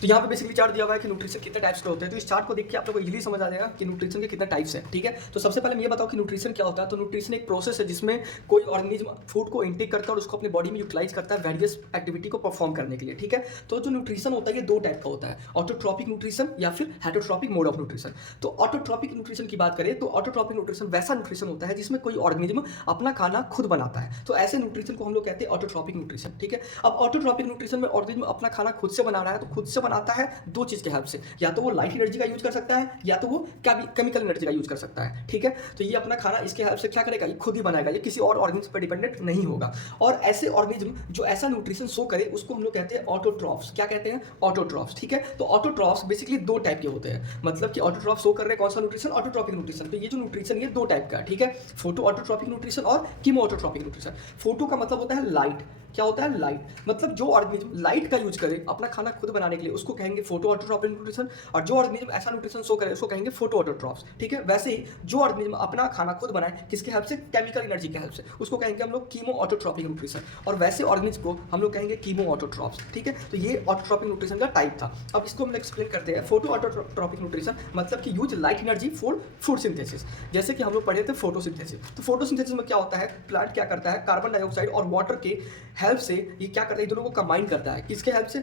तो यहाँ पे बेसिकली चार्ट दिया हुआ है कि न्यूट्रिशन कितने टाइप्स के होते हैं। तो इस चार्ट को देख के आप लोगों को इजीली समझ आ जाएगा कि न्यूट्रिशन के कितने टाइप्स हैं। ठीक है, तो सबसे पहले मैं ये बताऊँ कि न्यूट्रिशन क्या होता है। तो न्यूट्रिशन एक प्रोसेस है जिसमें कोई ऑर्गेनिज्म फूड को इंटेक करता है और उसको अपनी बॉडी में यूटिलाइज करता है वेरियस एक्टिविटी को परफॉर्म करने के लिए। ठीक है, तो जो न्यूट्रिशन होता है ये दो टाइप का होता है, ऑटोट्रॉपिक न्यूट्रिशन या फिर हेटरोट्रॉपिक मोड ऑफ न्यूट्रिशन। तो ऑटोट्रॉपिक न्यूट्रिशन की बात करें तो ऑटोट्रॉपिक न्यूट्रिशन वैसा न्यूट्रिशन होता है जिसमें कोई ऑर्गेनिज्म अपना खाना खुद बनाता है। तो ऐसे न्यूट्रिशन को हम लोग कहते हैं ऑटोट्रॉपिक न्यूट्रिशन। ठीक है, अब ऑटोट्रॉपिक न्यूट्रिशन में ऑर्गेनिज्म अपना खाना खुद से बना रहा है, तो खुद से बनाता है दो चीज के हेल्प से, या तो वो लाइट एनर्जी का यूज कर सकता है या तो वो केमिकल एनर्जी का यूज कर सकता है। ठीक है, तो ये अपना खाना इसके हेल्प से क्या करेगा, ये खुद ही बनाएगा, ये किसी और ऑर्गेनिज्म पर डिपेंडेंट नहीं होगा। और ऐसे ऑर्गेनिज्म जो ऐसा न्यूट्रिशन शो करे उसको हम लोग कहते हैं ऑटोट्रॉफ्स। क्या कहते हैं, ऑटोट्रॉफ्स। ठीक है, तो ऑटोट्रॉफ्स बेसिकली दो टाइप के होते हैं, मतलब कि ऑटोट्रॉफ शो कर रहे हैं कौन सा न्यूट्रिशन, ऑटोट्रॉपिक न्यूट्रिशन। तो ये जो न्यूट्रिशन ये दो टाइप का है। ठीक है, फोटो ऑटोट्रॉपिक न्यूट्रिशन और कीमो ऑटोट्रॉपिक न्यूट्रिशन। फोटो का मतलब होता है लाइट। क्या होता है, लाइट, मतलब जो ऑर्गेनिज्म लाइट का यूज करे अपना खाना खुद बनाने के लिए उसको कहेंगे फोटो ऑटोट्रॉपिक न्यूट्रिशन, और जो ऑर्गेनिज्म ऐसा न्यूट्रिशन शो करे उसको कहेंगे फोटो ऑटोट्रॉफ्स। ठीक है, वैसे ही जो ऑर्गेनिज्म अपना खाना खुद बनाए किसके हेल्प से, केमिकल एनर्जी के हेल्प से, उसको कहेंगे हम लोग कीमो ऑटोट्रॉपिक न्यूट्रिशन, और वैसे ऑर्गेनिज्म को हम लोग कहेंगे कीमो ऑटोट्रॉफ्स। ठीक है, तो ये ऑटोट्रॉपिक न्यूट्रिशन का टाइप था। अब इसको हम एक्सप्लेन करते हैं। फोटो ऑटोट्रॉपिक न्यूट्रिशन मतलब कि use light energy for food synthesis. जैसे कि हम लोग पढ़े थे फोटोसिंथेसिस। तो फोटोसिंथेसिस में क्या होता है, प्लांट क्या करता है, कार्बन डाइऑक्साइड और वाटर के हेल्प से ये क्या करता है, दोनों को कंबाइन करता है। किसके हेल्प से,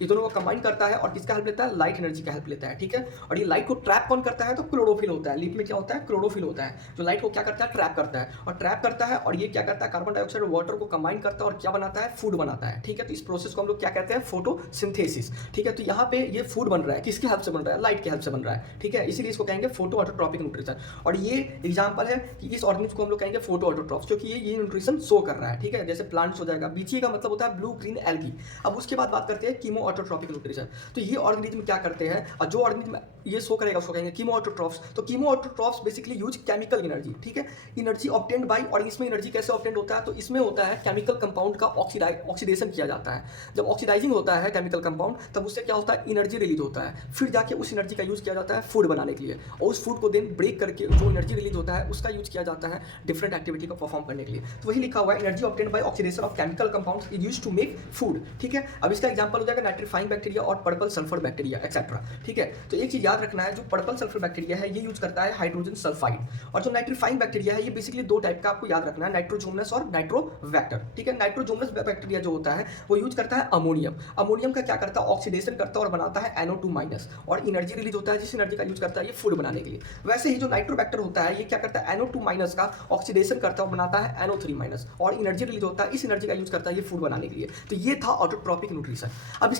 ये दोनों को कंबाइन करता है, और किसका हेल्प लेता है, लाइट एनर्जी का हेल्प लेता है। ठीक है, और ये लाइट को ट्रैप कौन करता है, तो क्लोरोफिल होता है। लीफ में क्या होता है, क्लोरोफिल होता है, जो लाइट को क्या करता है, ट्रैप करता है, और ट्रैप करता है, और ये क्या करता है, कार्बन डाइऑक्साइड और वाटर को कंबाइन करता है और क्या बनाता है, फूड बनाता है। ठीक है, तो इस प्रोसेस को हम लोग क्या कहते हैं, फोटोसिंथेसिस। ठीक है, तो यहाँ पे ये फूड बन रहा है, किसके हेल्प से बन रहा है, लाइट के हेल्प से बन रहा है। ठीक है, इसीलिए इसको कहेंगे फोटो ऑटोट्रॉपिक न्यूट्रिशन। और ये एग्जाम्पल है कि इस ऑर्गेनिज्म को हम लोग कहेंगे फोटो ऑटोट्रॉप्स, क्योंकि ये न्यूट्रिशन शो कर रहा है। ठीक है, जैसे प्लांट्स हो जाएगा, बीची का मतलब होता है ब्लू ग्रीन एल्गी। अब उसके बाद बात करते हैं कीमो ऑटोट्रॉपिक न्यूट्रिशन। तो ये ऑर्गेनिज्म क्या करते हैं, और जो ऑर्गेनिज्म ये शो करेगा उसको कहेंगे कीमो ऑटोट्रॉफ्स। तो chemo autotrophs basically use chemical energy. ठीक है, एनर्जी ऑब्टेन्ड बाय, और इसमें एनर्जी कैसे ऑब्टेन्ड होता है, तो इसमें होता है केमिकल कंपाउंड का ऑक्सीडेशन किया जाता है। जब ऑक्सीडाइजिंग होता है केमिकल कंपाउंड तब उससे क्या होता है, एनर्जी रिलीज होता है, फिर जाके उस एनर्जी का यूज किया जाता है फूड बनाने के लिए, और उस फूड को देन ब्रेक करके जो एनर्जी रिलीज होता है उसका यूज किया जाता है डिफरेंट एक्टिविटी को परफॉर्म करने के लिए। तो वही लिखा हुआ है, energy obtained by oxidation of chemical compounds is used to make food. ठीक है, अब इसका एग्जांपल हो जाएगा नाइट्रीफाइंग बैक्टीरिया और पर्पल सल्फर बैक्टीरिया एक्सेट्रा। ठीक है, तो एक चीज याद रखना है, जो पर्पल सल्फर बैक्टीरिया है ये यूज करता है हाइड्रोजन सल्फाइड, और जो नाइट्रीफाइंग बैक्टीरिया है ये बेसिकली दो टाइप का आपको याद रखना है, नाइट्रोजोमनस और नाइट्रोवैक्टर। ठीक है, नाइट्रोजोमनस बैक्टीरिया जो होता है वो यूज करता है अमोनियम। अमोनियम का क्या करता है, ऑक्सीडेशन करता है और बनाता है NO2- और एनर्जी रिलीज होता है, जिस एनर्जी का यूज करता है ये फूड बनाने के लिए। वैसे ही जो नाइट्रोबैक्टर होता है ये क्या करता है, NO2- का ऑक्सीडेशन करता है और बनाता है NO3- और एनर्जी रिलीज होता है, इस एनर्जी का यूज करता है ये फूड बनाने के लिए। तो ये था ऑटोट्रॉपिक न्यूट्रिशन। अब